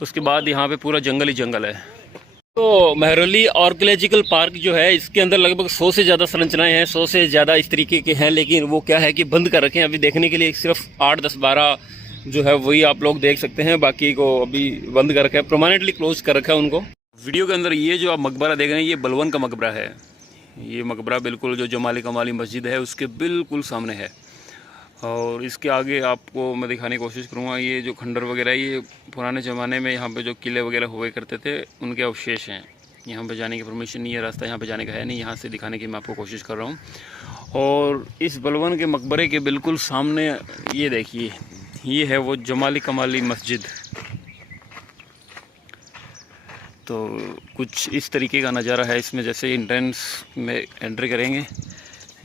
उसके बाद यहाँ पे पूरा जंगल ही जंगल है। तो मेहरौली आर्कियोलॉजिकल पार्क जो है, इसके अंदर लगभग 100 से ज़्यादा संरचनाएं हैं, 100 से ज़्यादा इस तरीके के हैं, लेकिन वो क्या है कि बंद कर रखे हैं अभी देखने के लिए। सिर्फ 8, 10, 12 जो है वही आप लोग देख सकते हैं, बाकी को अभी बंद कर रखा है, परमानेंटली क्लोज कर रखा है उनको। वीडियो के अंदर ये जो आप मकबरा देख रहे हैं, ये बलवन का मकबरा है। ये मकबरा बिल्कुल जो जमाली कमाली मस्जिद है उसके बिल्कुल सामने है। और इसके आगे आपको मैं दिखाने की कोशिश करूँगा, ये जो खंडर वगैरह है, ये पुराने ज़माने में यहाँ पे जो किले वगैरह हुए करते थे उनके अवशेष हैं। यहाँ पे जाने की परमिशन नहीं है, रास्ता यहाँ पे जाने का है नहीं, यहाँ से दिखाने की मैं आपको कोशिश कर रहा हूँ। और इस बलवन के मकबरे के बिल्कुल सामने ये देखिए, ये है वो जमाली कमाली मस्जिद। तो कुछ इस तरीके का नज़ारा है इसमें। जैसे एंट्रेंस में एंट्री करेंगे,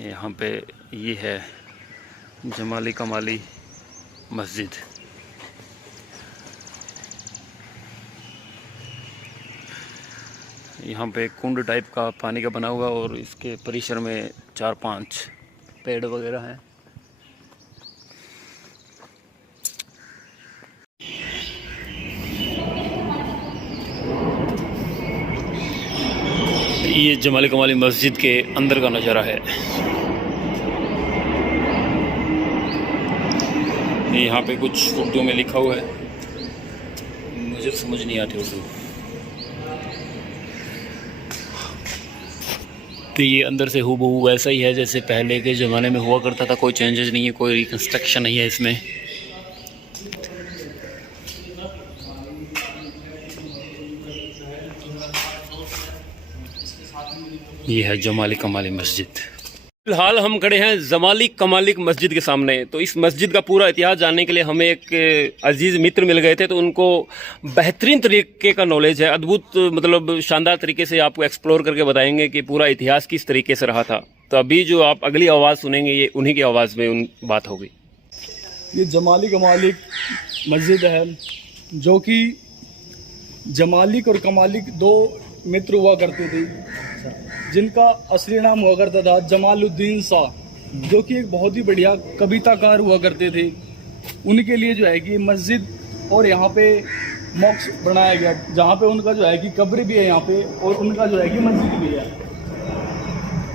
यहाँ पे ये है जमाली कमाली मस्जिद। यहाँ पे कुंड टाइप का पानी का बना हुआ, और इसके परिसर में 4-5 पेड़ वगैरह हैं। ये जमाली कमाली मस्जिद के अंदर का नज़ारा है। यहाँ पे कुछ उर्दू में लिखा हुआ है, मुझे समझ नहीं आती उर्दू। तो ये अंदर से हूबहू वैसा ही है जैसे पहले के ज़माने में हुआ करता था, कोई चेंजेस नहीं है, कोई रिकन्स्ट्रक्शन नहीं है इसमें। ये है जमाली कमाली मस्जिद। फिलहाल हम खड़े हैं जमाली कमाली मस्जिद के सामने। तो इस मस्जिद का पूरा इतिहास जानने के लिए हमें एक अजीज़ मित्र मिल गए थे, तो उनको बेहतरीन तरीके का नॉलेज है, अद्भुत मतलब शानदार तरीके से आपको एक्सप्लोर करके बताएंगे कि पूरा इतिहास किस तरीके से रहा था। तो अभी जो आप अगली आवाज़ सुनेंगे, ये उन्हीं की आवाज़ में उन बात होगी। ये जमाली कमालिक मस्जिद है, जो कि जमालिक और कमालिक 2 मित्र हुआ करते थे, जिनका असली नाम हुआ करता था जमालुद्दीन शाह, जो कि एक बहुत ही बढ़िया कविताकार हुआ करते थे। उनके लिए जो है कि मस्जिद और यहाँ पे मॉक्स बनाया गया, जहाँ पे उनका जो है कि कब्र भी है यहाँ पे, और उनका जो है कि मस्जिद भी है।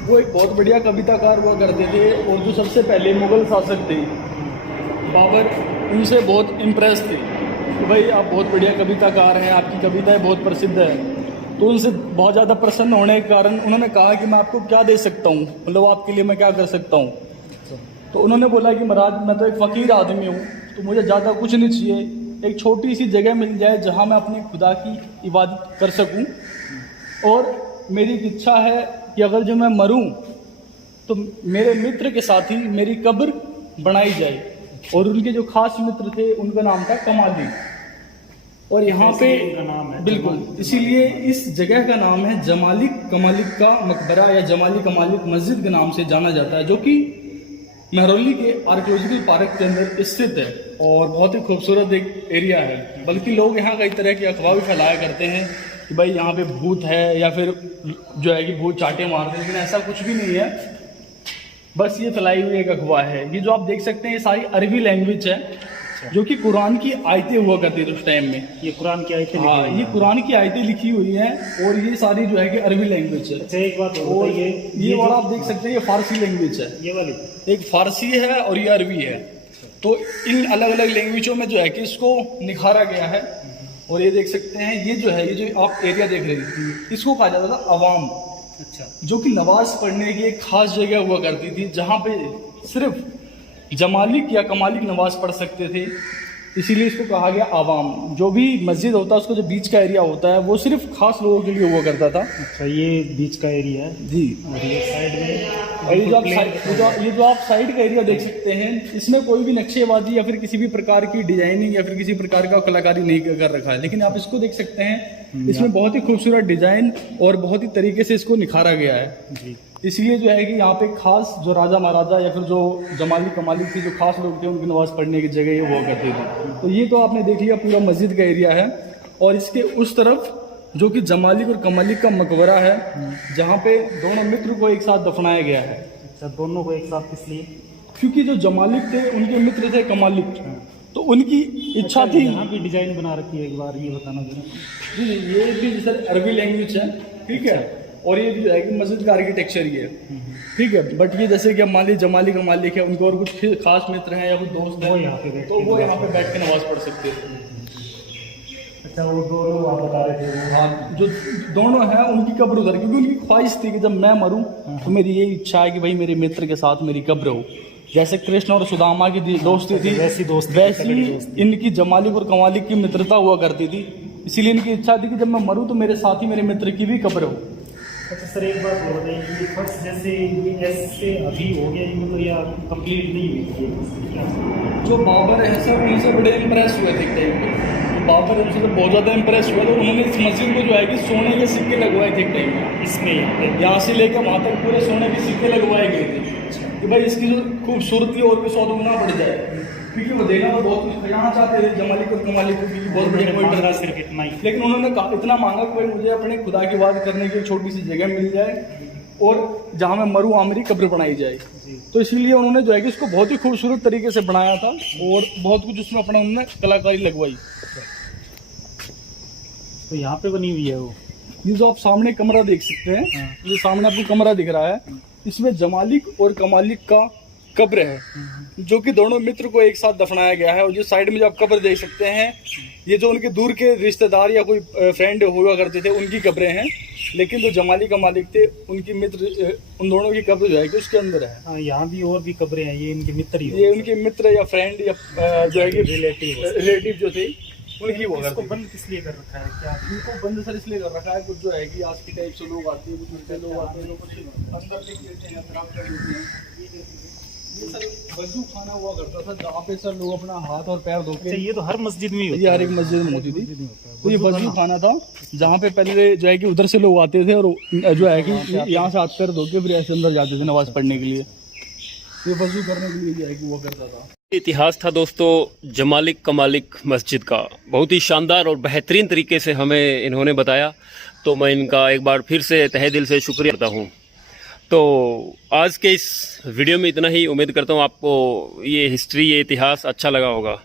वो एक बहुत बढ़िया कविताकार हुआ करते थे, और जो सबसे पहले मुग़ल शासक थे बाबर, उनसे बहुत इम्प्रेस थे कि भाई आप बहुत बढ़िया कविताकार हैं, आपकी कविताएं बहुत प्रसिद्ध है। तो उनसे बहुत ज़्यादा प्रसन्न होने के कारण उन्होंने कहा कि मैं आपको क्या दे सकता हूँ, मतलब आपके लिए मैं क्या कर सकता हूँ। तो उन्होंने बोला कि महाराज मैं तो एक फ़कीर आदमी हूँ, तो मुझे ज़्यादा कुछ नहीं चाहिए, एक छोटी सी जगह मिल जाए जहाँ मैं अपनी खुदा की इबादत कर सकूँ, और मेरी एक इच्छा है कि अगर जो मैं मरूँ तो मेरे मित्र के साथ ही मेरी कब्र बनाई जाए। और उनके जो खास मित्र थे उनका नाम था कमाली, और यहाँ पे बिल्कुल इसीलिए इस जगह का नाम है जमाली कमालिक का मकबरा या जमाली कमालिक मस्जिद के नाम से जाना जाता है, जो कि मेहरौली के आर्कियोलॉजिकल पार्क के अंदर स्थित है, और बहुत ही खूबसूरत एक एरिया है। बल्कि लोग यहाँ कई तरह की अफवाह भी फैलाया करते हैं कि भाई यहाँ पे भूत है, या फिर जो है कि भूत चाटे मारते हैं, लेकिन ऐसा कुछ भी नहीं है, बस ये फैलाई हुई एक अफवाह है। ये जो आप देख सकते हैं ये सारी अरबी लैंग्वेज है, जो कि कुरान की आयतें हुआ करती थी उस टाइम में। ये कुरान की आयतें, हाँ, ये कुरान की आयतें लिखी हुई हैं, और ये सारी जो है कि अरबी लैंग्वेज है। अच्छा, एक बात और ये वाला आप देख सकते हैं ये फारसी लैंग्वेज है, ये वाली एक फारसी है और ये अरबी है। तो इन अलग अलग लैंग्वेजों में जो है कि इसको निखारा गया है। और ये देख सकते हैं, ये जो है, ये जो आप एरिया देख रहे हैं, इसको कहा जाता था अवाम। अच्छा, जो कि नमाज पढ़ने की एक खास जगह हुआ करती थी, जहाँ पे सिर्फ जमालिक या कमालिक नमाज पढ़ सकते थे, इसीलिए इसको कहा गया आवाम। जो भी मस्जिद होता है उसको जो बीच का एरिया होता है वो सिर्फ खास लोगों के लिए हुआ करता था। अच्छा, ये बीच का एरिया है जी, और ये साइड में, और ये जो आप साइड का एरिया देख सकते हैं, इसमें कोई भी नक्शेबाजी या फिर किसी भी प्रकार की डिजाइनिंग या फिर किसी प्रकार का कलाकारी नहीं कर रखा है, लेकिन आप इसको देख सकते हैं, इसमें बहुत ही खूबसूरत डिजाइन और बहुत ही तरीके से इसको निखारा गया है जी। इसलिए जो है कि यहाँ पे खास जो राजा महाराजा या फिर जो जमाली कमाली के जो खास लोग थे उनकी नमाज पढ़ने की जगह ये हुआ करती थी। तो ये तो आपने देख लिया पूरा मस्जिद का एरिया है, और इसके उस तरफ जो कि जमालिक और कमालिक का मकबरा है, जहाँ पे दोनों मित्र को एक साथ दफनाया गया है। अच्छा, दोनों को एक साथ किस लिए? क्योंकि जो जमालिक थे उनके मित्र थे कमालिक, तो उनकी इच्छा थी। यहाँ भी डिजाइन बना रखी है, एक बार ये बताना जरा। जी ये भी सर अरबी लैंग्वेज है, ठीक है। और ये जो है कि मस्जिद का आर्किटेक्चर ही है, ठीक है। बट ये जैसे कि अब मान लीजिए जमाली का मालिक है, उनको और कुछ खास मित्र हैं या कुछ दोस्त हैं, वो यहाँ पे तो वो यहाँ पे बैठ के नमाज पढ़ सकते हैं। अच्छा, वो दो लोग आप बता रहे थे वो। हाँ, जो दोनों हैं उनकी कब्र उधर, क्योंकि उनकी ख्वाहिश थी कि जब मैं मरूं तो मेरी ये इच्छा है कि भाई मेरे मित्र के साथ मेरी कब्र हो। जैसे कृष्ण और सुदामा की दोस्ती थी, वैसी दोस्ती, वैसी तगड़ी दोस्ती। इनकी जमालिक और कमालिक की मित्रता हुआ करती थी। इसीलिए इनकी इच्छा थी कि जब मैं मरूं तो मेरे साथ ही मेरे मित्र की भी कब्र हो। अच्छा सर, एक बात और बताइए, ये फर्स्ट जैसे ये ऐसे अभी हो गया, ये तो या कंप्लीट नहीं हुई थी? जो बाबर है सब उनसे बड़े इम्प्रेस हुए थे एक टाइम पे। बाबर उनसे तो बहुत ज़्यादा इम्प्रेस हुआ, तो उन्होंने इस मस्जिद को जो है कि सोने के सिक्के लगवाए थे एक टाइम में। इसमें यहाँ से लेकर वहाँ तक पूरे सोने के सिक्के लगवाए गए थे कि भाई इसकी जो खूबसूरती और भी 100 गुना बढ़ जाए, क्योंकि वो देखना तो बहुत कुछ खजाना चाहते थे जमालिक और कमालिक को, क्योंकि बहुत बड़े पॉइंटर था सिर्फ इतना ही। लेकिन उन्होंने इतना मांगा कि भाई मुझे अपने खुदा की बात करने की छोटी सी जगह मिल जाए और जहाँ मैं मरूँ वहाँ मेरी कब्र बनाई जाए। तो इसीलिए उन्होंने जो है कि इसको बहुत ही खूबसूरत तरीके से बनाया था और बहुत कुछ उसमें अपना उन्होंने कलाकारी लगवाई। तो यहाँ पे बनी हुई है वो। ये जो आप सामने कमरा देख सकते हैं, ये सामने आपको कमरा दिख रहा है, इसमें जमालिक और कमालिक का कब्र है, जो कि दोनों मित्र को एक साथ दफनाया गया है। और जो साइड में जो आप कब्र देख सकते हैं, ये जो उनके दूर के रिश्तेदार या कोई फ्रेंड हुआ करते थे उनकी कब्रें हैं। लेकिन जो जमाली का मालिक थे उनकी मित्र, उन दोनों की कब्र जो है कि उसके अंदर है। हाँ, यहाँ भी और भी कब्रें हैं, ये इनके मित्र ही ये उनके मित्र या फ्रेंड या जो है कि रिलेटिव जो थे उनकी वो इसको करते। बंद किस लिए कर रखा है? क्या इनको बंद सर इसलिए कर रखा है, कुछ जो है कि आज के टाइप से लोग आते हैं, कुछ दूसरे लोग आते हैं, लोग कुछ अंदर देख लेते हैं, खराब कर लेते हैं। ये सर वजू खाना हुआ करता था, जहाँ पे सर लोग अपना हाथ और पैर धो अच्छा, के, ये तो हर मस्जिद में ही होता ये हर है। एक मस्जिद में होती थी। मस्जिद में होता है। तो ये वजू खाना था, जहाँ पे पहले जो है कि उधर से लोग आते थे और जो है कि यहाँ से हाथ पैर धो के फिर ऐसे अंदर जाते थे नमाज पढ़ने के लिए। ये वजू करने के लिए जो है कि हुआ करता था। इतिहास था दोस्तों जमालिक कमालिक मस्जिद का, बहुत ही शानदार और बेहतरीन तरीके से हमें इन्होंने बताया। तो मैं इनका एक बार फिर से तहे दिल से शुक्रिया करता हूँ। तो आज के इस वीडियो में इतना ही। उम्मीद करता हूँ आपको ये हिस्ट्री, ये इतिहास अच्छा लगा होगा।